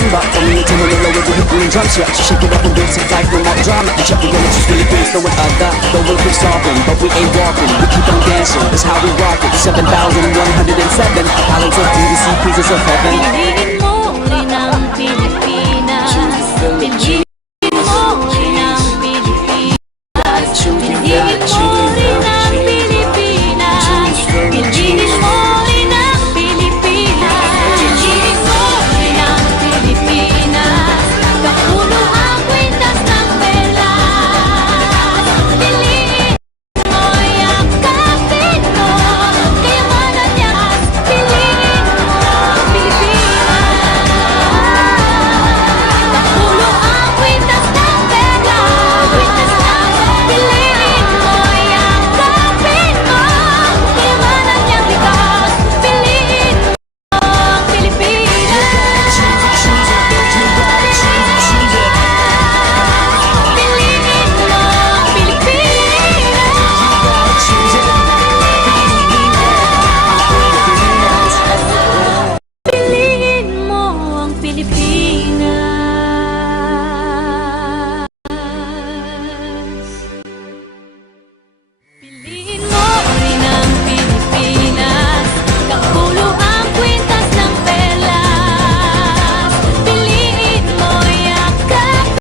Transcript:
number. For me, it's in the middle with the hip and jumps, yeah. She shake it up and dance it like no more drama. And check the limits, just really things throwing other. Though we'll keep stopping, but we ain't walking. We keep on dancing, that's how we rock it. 7,107 islands of beauty, sea pieces of heaven.